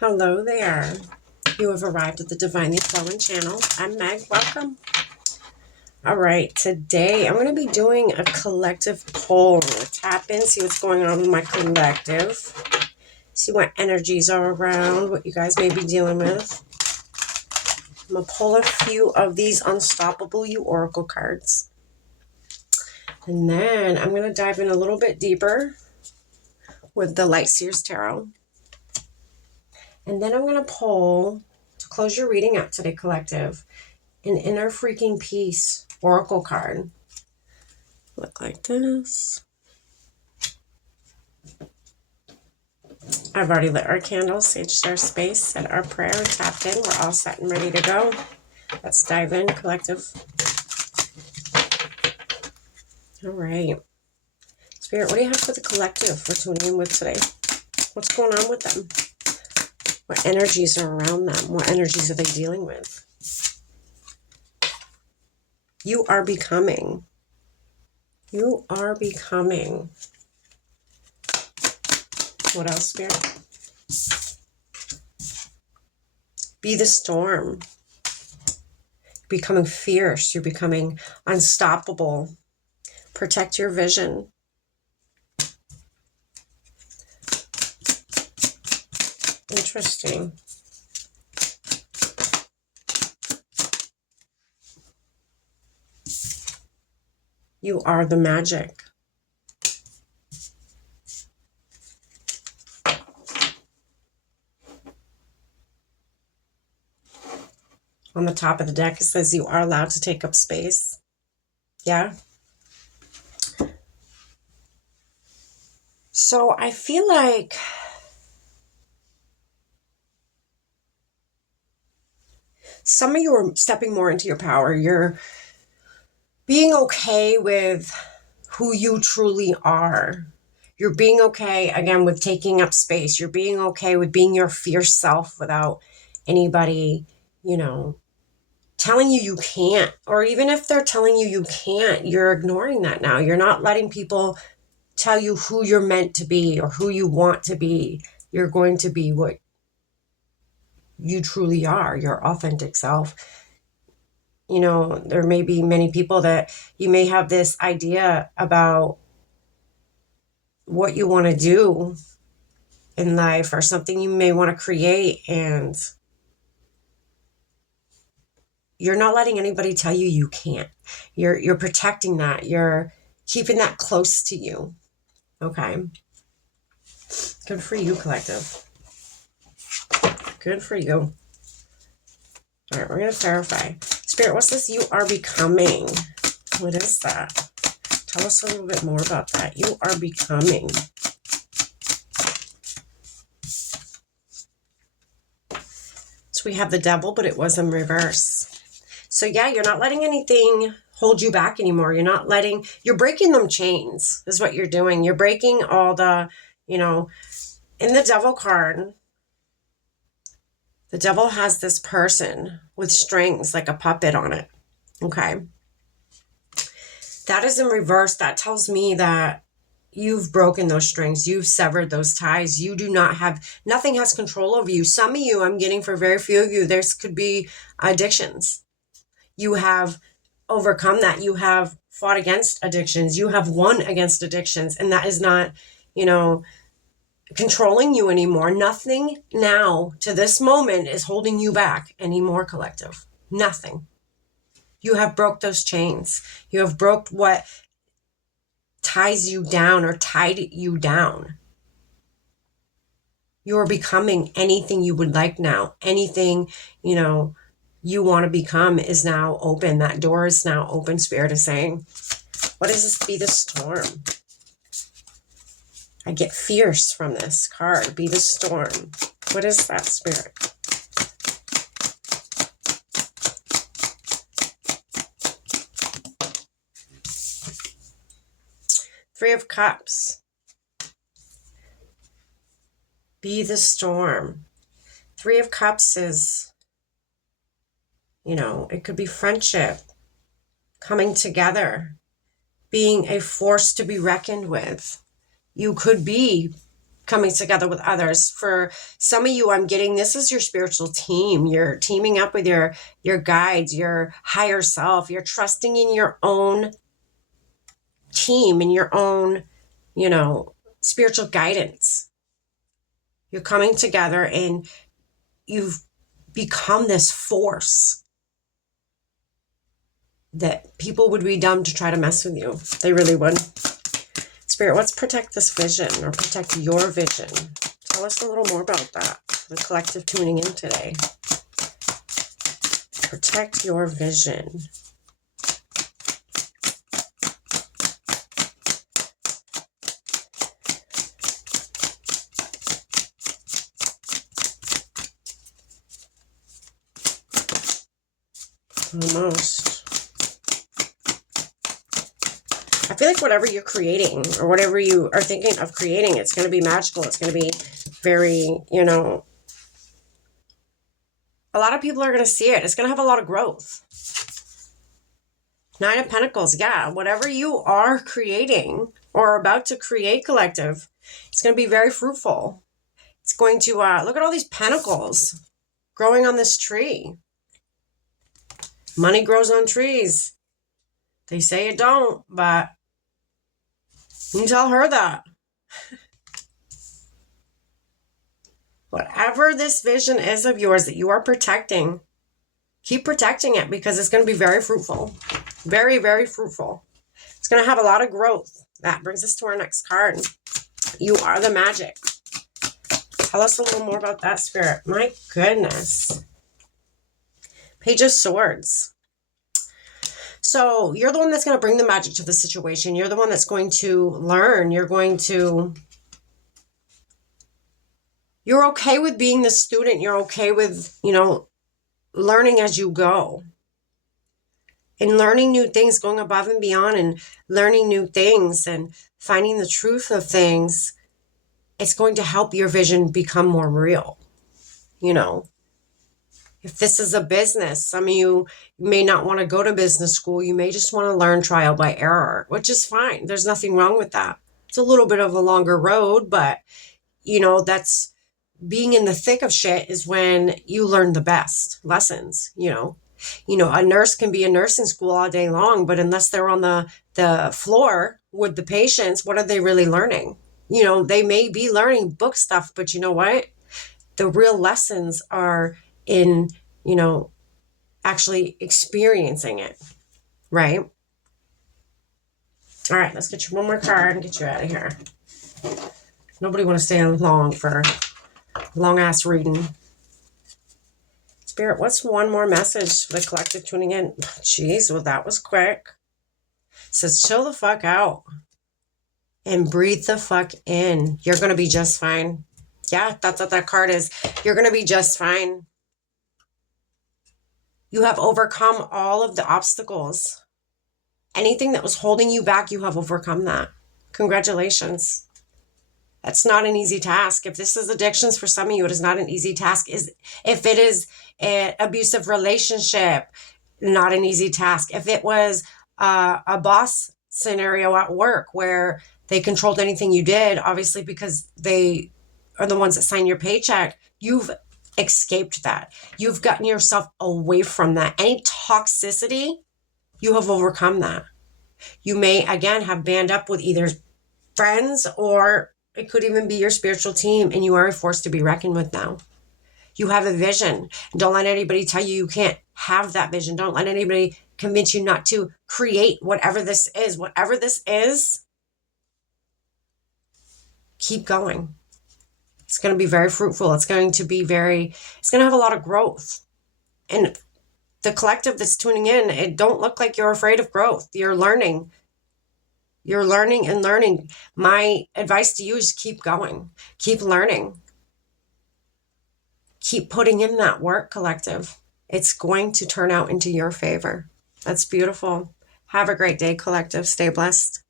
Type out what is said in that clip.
Hello there. You have arrived at the Divinely Flowing channel. I'm Meg. Welcome. All right. Today I'm going to be doing a collective poll. Tap in, see what's going on with my collective. See what energies are around, what you guys may be dealing with. I'm going to pull a few of these Unstoppable You Oracle cards. And then I'm going to dive in a little bit deeper with the Light Seers Tarot. And then I'm going to pull, to close your reading out today, collective, an Inner Freaking Peace Oracle card. Look like this. I've already lit our candles, saged our space, said our prayer, and tapped in. We're all set and ready to go. Let's dive in, collective. All right. Spirit, what do you have for the collective we're tuning in with today? What's going on with them? What energies are around them? What energies are they dealing with? You are becoming. You are becoming. What else, Spirit? Be the storm. You're becoming fierce. You're becoming unstoppable. Protect your vision. Interesting. You are the magic. On the top of the deck, it says you are allowed to take up space. Yeah. So I feel like some of you are stepping more into your power. You're being okay with who you truly are. You're being okay, again, with taking up space. You're being okay with being your fierce self without anybody, telling you you can't. Or even if they're telling you you can't, you're ignoring that now. You're not letting people tell you who you're meant to be or who you want to be. You're going to be what you truly are, your authentic self. There may be many people that you may have this idea about what you want to do in life or something you may want to create, and you're not letting anybody tell you you can't. You're protecting that. You're keeping that close to you. Okay. Good for you, collective. Good for you. All right, we're going to verify. Spirit, what's this? You are becoming. What is that? Tell us a little bit more about that. You are becoming. So we have the Devil, but it was in reverse. So yeah, you're not letting anything hold you back anymore. You're breaking them chains is what you're doing. You're breaking all the, in the Devil card, the Devil has this person with strings like a puppet on it. Okay. That is in reverse. That tells me that you've broken those strings. You've severed those ties. You do not have, nothing has control over you. Some of you, I'm getting for very few of you, there could be addictions. You have overcome that. You have fought against addictions. You have won against addictions. And that is not, controlling you anymore. Nothing now to this moment is holding you back anymore, collective. Nothing. You have broke those chains. You have broke what ties you down or tied you down. You are becoming anything you would like now. Anything, you want to become is now open. That door is now open. Spirit is saying, what does this be the storm? I get fierce from this card. Be the storm. What is that, Spirit? Three of Cups. Be the storm. Three of Cups is, it could be friendship, coming together, being a force to be reckoned with. You could be coming together with others. For some of you, I'm getting this is your spiritual team. You're teaming up with your guides, your higher self. You're trusting in your own team and your own, spiritual guidance. You're coming together and you've become this force that people would be dumb to try to mess with you. They really would. Spirit, let's protect this vision or protect your vision. Tell us a little more about that. The collective tuning in today. Protect your vision. Almost. I feel like whatever you're creating or whatever you are thinking of creating, it's going to be magical. It's going to be very, a lot of people are going to see it. It's going to have a lot of growth. Nine of Pentacles. Yeah. Whatever you are creating or about to create, collective, it's going to be very fruitful. It's going to, look at all these pentacles growing on this tree. Money grows on trees. They say it don't, but you tell her that. Whatever this vision is of yours that you are protecting, keep protecting it because it's going to be very fruitful. Very, very fruitful. It's going to have a lot of growth. That brings us to our next card. You are the magic. Tell us a little more about that, Spirit. My goodness. Page of Swords. So you're the one that's going to bring the magic to the situation. You're the one that's going to learn. You're okay with being the student. You're okay with, learning as you go. And learning new things, going above and beyond and learning new things and finding the truth of things. It's going to help your vision become more real. If this is a business, some of you may not want to go to business school. You may just want to learn trial by error, which is fine. There's nothing wrong with that. It's a little bit of a longer road, but, that's being in the thick of shit is when you learn the best lessons, a nurse can be a nursing school all day long, but unless they're on the floor with the patients, what are they really learning? They may be learning book stuff, but you know what? The real lessons are in, actually experiencing it, right? All right, let's get you one more card and get you out of here. Nobody want to stay on long for long-ass reading. Spirit, what's one more message for the collective tuning in? Jeez, well, that was quick. It says, chill the fuck out and breathe the fuck in. You're going to be just fine. Yeah, that's what that card is. You're going to be just fine. You have overcome all of the obstacles. Anything that was holding you back, you have overcome that. Congratulations. That's not an easy task. If this is addictions for some of you, it is not an easy task. If it is an abusive relationship, not an easy task. If it was a boss scenario at work where they controlled anything you did, obviously because they are the ones that sign your paycheck, you've escaped that. You've gotten yourself away from that. Any toxicity, you have overcome that. You may, again, have band up with either friends or it could even be your spiritual team, and you are a force to be reckoned with now. You have a vision. Don't let anybody tell you can't have that vision. Don't let anybody convince you not to create whatever this is. Whatever this is, keep going. It's going to be very fruitful. It's going to have a lot of growth. And the collective that's tuning in, it don't look like you're afraid of growth. You're learning. You're learning and learning. My advice to you is keep going. Keep learning. Keep putting in that work, collective. It's going to turn out into your favor. That's beautiful. Have a great day, collective. Stay blessed.